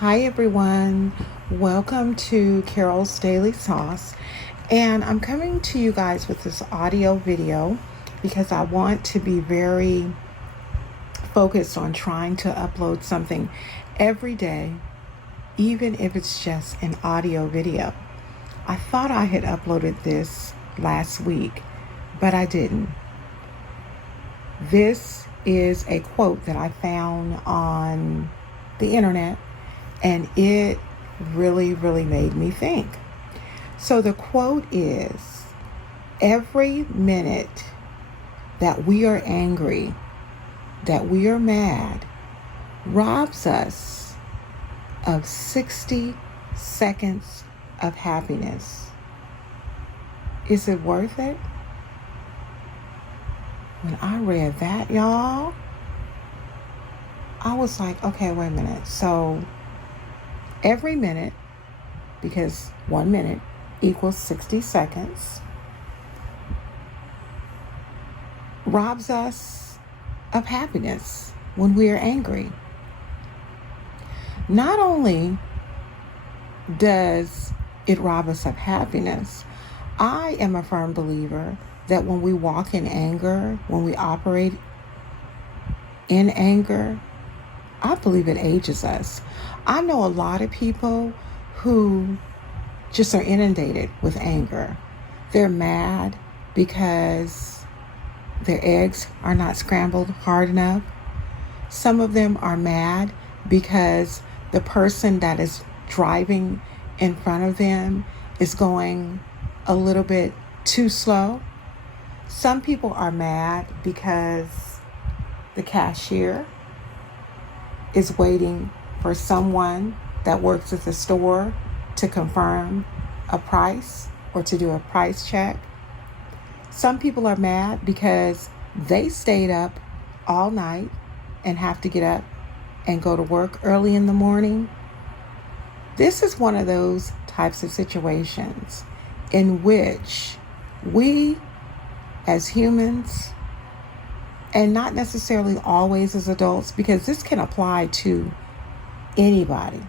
Hi everyone, welcome to Carol's Daily Sauce, and I'm coming to you guys with this audio video because I want to be very focused on trying to upload something every day, even if it's just an audio video. I thought I had uploaded this last week, but I didn't. This is a quote that I found on the internet, and it really made me think. So the quote is, every minute that we are angry, that we are mad, robs us of 60 seconds of happiness. Is it worth it? When I read that, y'all, I was like, okay, wait a minute. So every minute, because 1 minute equals 60 seconds, robs us of happiness when we are angry. Not only does it rob us of happiness, I am a firm believer that when we walk in anger, when we operate in anger, I believe it ages us. I know a lot of people who just are inundated with anger. They're mad because their eggs are not scrambled hard enough. Some of them are mad because the person that is driving in front of them is going a little bit too slow. Some people are mad because the cashier is waiting for someone that works at the store to confirm a price or to do a price check. Some people are mad because they stayed up all night and have to get up and go to work early in the morning. This is one of those types of situations in which we as humans, and not necessarily always as adults, because this can apply to anybody.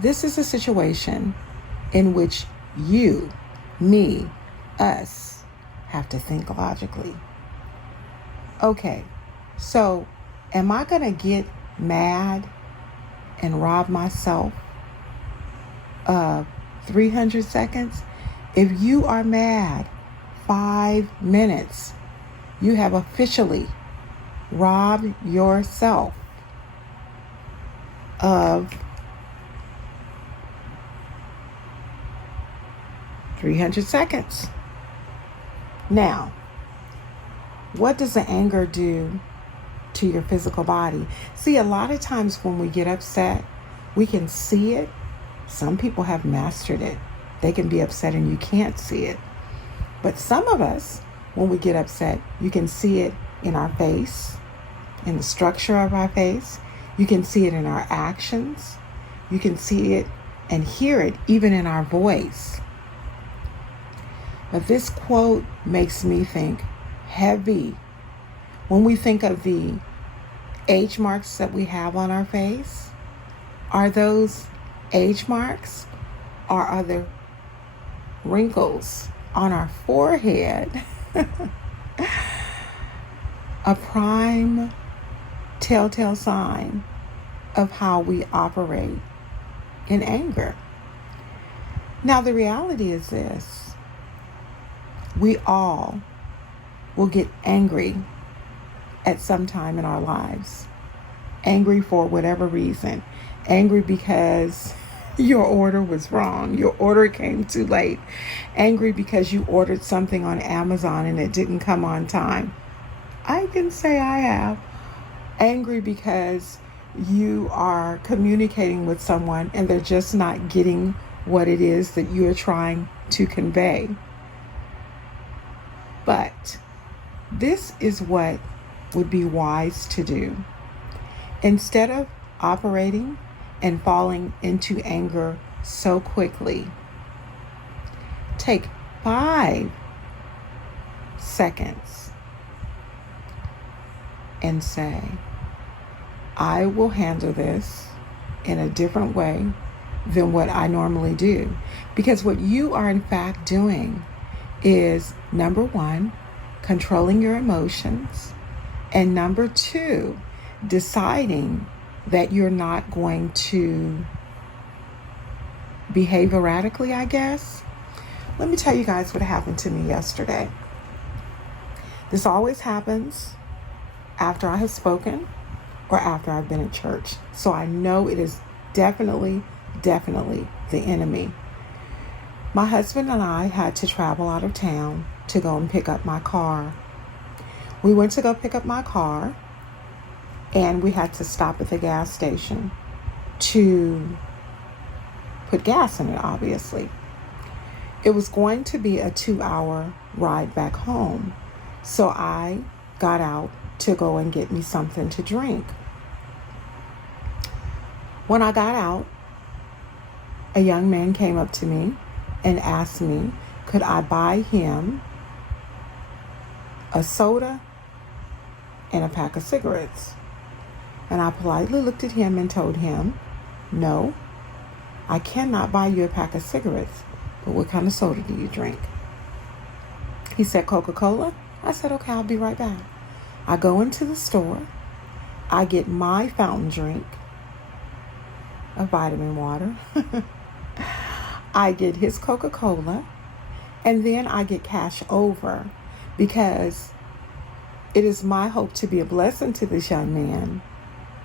This is a situation in which you, me, us have to think logically. Okay, so am I going to get mad and rob myself of 300 seconds? If you are mad 5 minutes, you have officially robbed yourself of 300 seconds. Now, what does the anger do to your physical body? See, a lot of times when we get upset, we can see it. Some people have mastered it. They can be upset and you can't see it. But some of us, when we get upset, you can see it in our face, in the structure of our face. You can see it in our actions. You can see it and hear it even in our voice. But this quote makes me think heavy. When we think of the age marks that we have on our face, are those age marks, or are there wrinkles on our forehead? A prime telltale sign of how we operate in anger. Now, the reality is this: we all will get angry at some time in our lives. Angry for whatever reason. Angry because your order was wrong. Your order came too late. Angry because you ordered something on Amazon and it didn't come on time. I can say I have. Angry because you are communicating with someone and they're just not getting what it is that you're trying to convey. But this is what would be wise to do. Instead of operating and falling into anger so quickly, take 5 seconds and say, I will handle this in a different way than what I normally do. Because what you are in fact doing is, number one, controlling your emotions, and number two, deciding that you're not going to behave erratically, I guess. Let me tell you guys what happened to me yesterday. This always happens after I have spoken or after I've been at church. So I know it is definitely the enemy. My husband and I had to travel out of town to go and pick up my car. We went to go pick up my car, and we had to stop at the gas station to put gas in it, obviously. It was going to be a 2-hour ride back home, so I got out to go and get me something to drink. When I got out, a young man came up to me and asked me, could I buy him a soda and a pack of cigarettes? And I politely looked at him and told him, no, I cannot buy you a pack of cigarettes, but what kind of soda do you drink? He said, Coca-Cola. I said, okay, I'll be right back. I go into the store. I get my fountain drink of vitamin water. I get his Coca-Cola, and then I get cash over, because it is my hope to be a blessing to this young man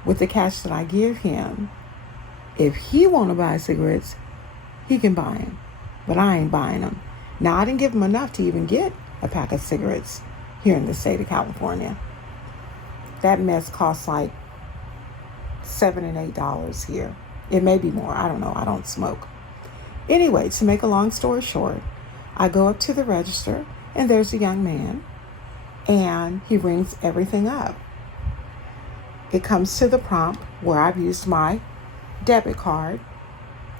with the cash that I give him. If he want to buy cigarettes, he can buy them, but I ain't buying them. Now, I didn't give him enough to even get a pack of cigarettes here in the state of California. That mess costs like $7 and $8 here. It may be more. I don't know. I don't smoke. Anyway, to make a long story short, I go up to the register, and there's a young man, and he rings everything up. It comes to the prompt where I've used my debit card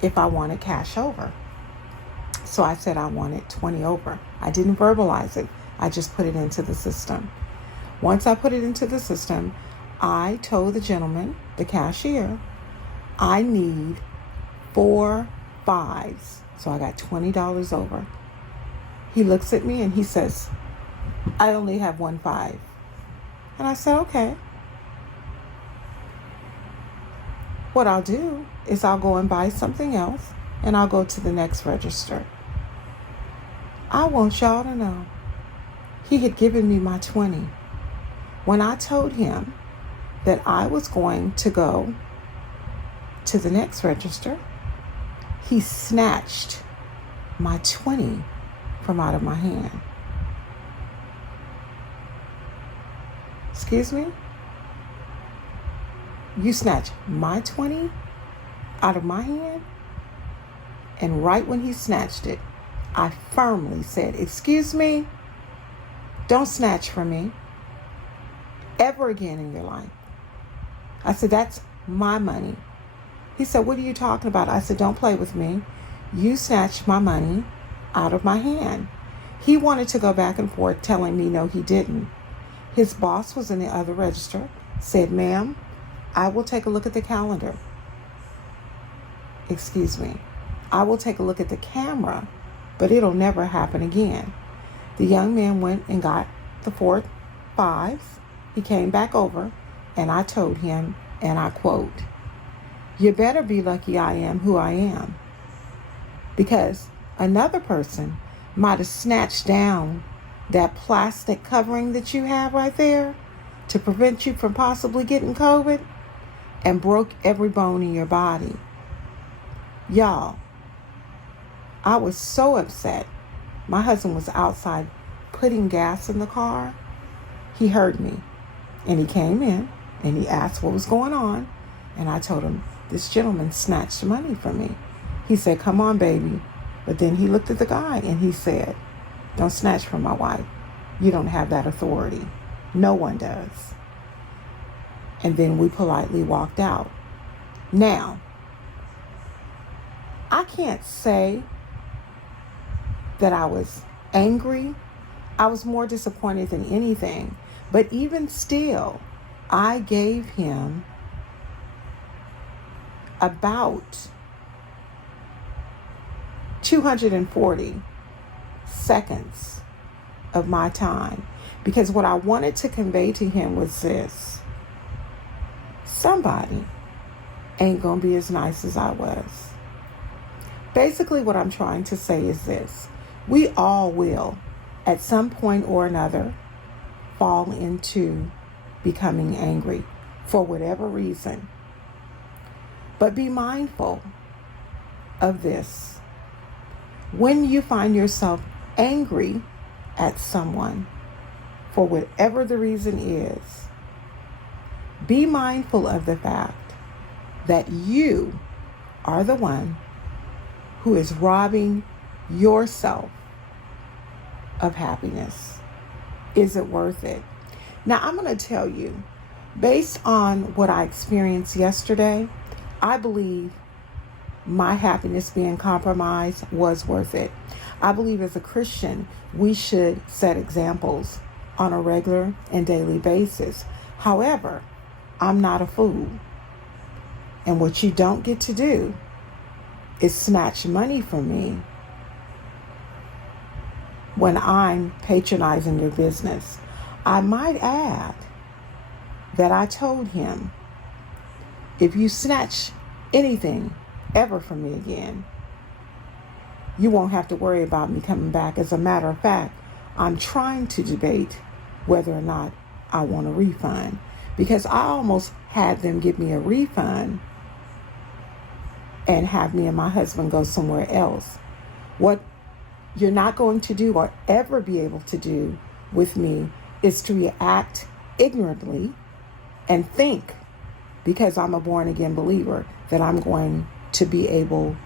if I wanted cash over. So I said I wanted 20 over. I didn't verbalize it. I just put it into the system. Once I put it into the system, I told the gentleman, the cashier, I need 4 5s. So I got $20 over. He looks at me and he says, I only have 1 5. And I said, okay. What I'll do is I'll go and buy something else, and I'll go to the next register. I want y'all to know, he had given me my 20. When I told him that I was going to go to the next register, he snatched my 20 from out of my hand. Excuse me? You snatched my 20 out of my hand? And right when he snatched it, I firmly said, excuse me, don't snatch from me ever again in your life. I said, that's my money. He said, what are you talking about? I said, don't play with me. You snatched my money out of my hand. He wanted to go back and forth telling me no, he didn't. His boss was in the other register, said, ma'am, I will take a look at the calendar. Excuse me. I will take a look at the camera, but it'll never happen again. The young man went and got the 4 5s. He came back over, and I told him, and I quote, you better be lucky I am who I am, because another person might have snatched down that plastic covering that you have right there to prevent you from possibly getting COVID and broke every bone in your body. Y'all, I was so upset. My husband was outside putting gas in the car. He heard me, and he came in and he asked what was going on, and I told him, this gentleman snatched money from me. He said, come on, baby. But then he looked at the guy and he said, don't snatch from my wife. You don't have that authority. No one does. And then we politely walked out. Now, I can't say that I was angry. I was more disappointed than anything. But even still, I gave him about 240 seconds of my time, because what I wanted to convey to him was this: somebody ain't gonna be as nice as I was. Basically, what I'm trying to say is this: we all will, at some point or another, fall into becoming angry for whatever reason. But be mindful of this. When you find yourself angry at someone, for whatever the reason is, be mindful of the fact that you are the one who is robbing yourself of happiness. Is it worth it? Now, I'm going to tell you, based on what I experienced yesterday, I believe my happiness being compromised was worth it. I believe as a Christian, we should set examples on a regular and daily basis. However, I'm not a fool. And what you don't get to do is snatch money from me when I'm patronizing your business. I might add that I told him, if you snatch anything ever from me again, you won't have to worry about me coming back. As a matter of fact, I'm trying to debate whether or not I want a refund, because I almost had them give me a refund and have me and my husband go somewhere else. What you're not going to do or ever be able to do with me is to react ignorantly and think, because I'm a born again believer, that I'm going to be able,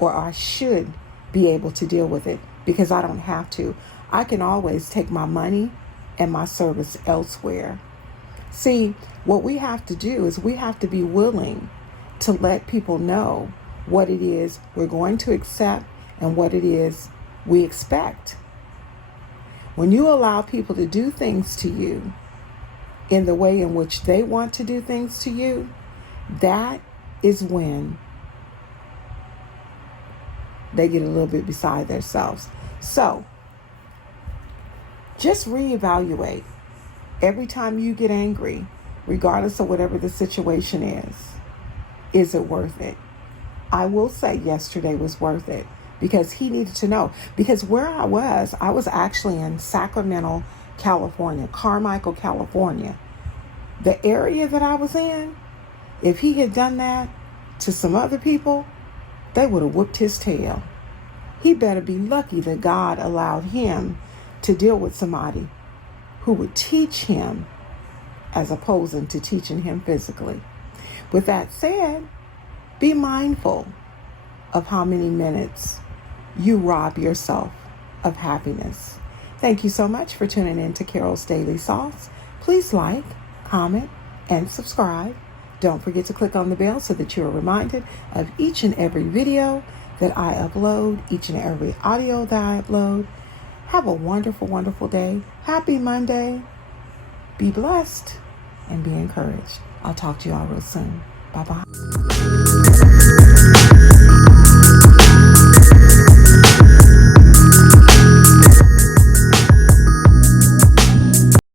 or I should be able to deal with it, because I don't have to. I can always take my money and my service elsewhere. See, what we have to do is we have to be willing to let people know what it is we're going to accept and what it is we expect. When you allow people to do things to you in the way in which they want to do things to you, that is when they get a little bit beside themselves. So, just reevaluate every time you get angry, regardless of whatever the situation is. Is it worth it? I will say yesterday was worth it, because he needed to know. Because where I was actually in Sacramento, California, Carmichael, California. The area that I was in, if he had done that to some other people, they would have whooped his tail. He better be lucky that God allowed him to deal with somebody who would teach him as opposed to teaching him physically. With that said, be mindful of how many minutes you rob yourself of happiness. Thank you so much for tuning in to Carol's Daily Sauce. Please like, comment, and subscribe. Don't forget to click on the bell so that you are reminded of each and every video that I upload, each and every audio that I upload. Have a wonderful, wonderful day. Happy Monday. Be blessed and be encouraged. I'll talk to you all real soon. Bye-bye.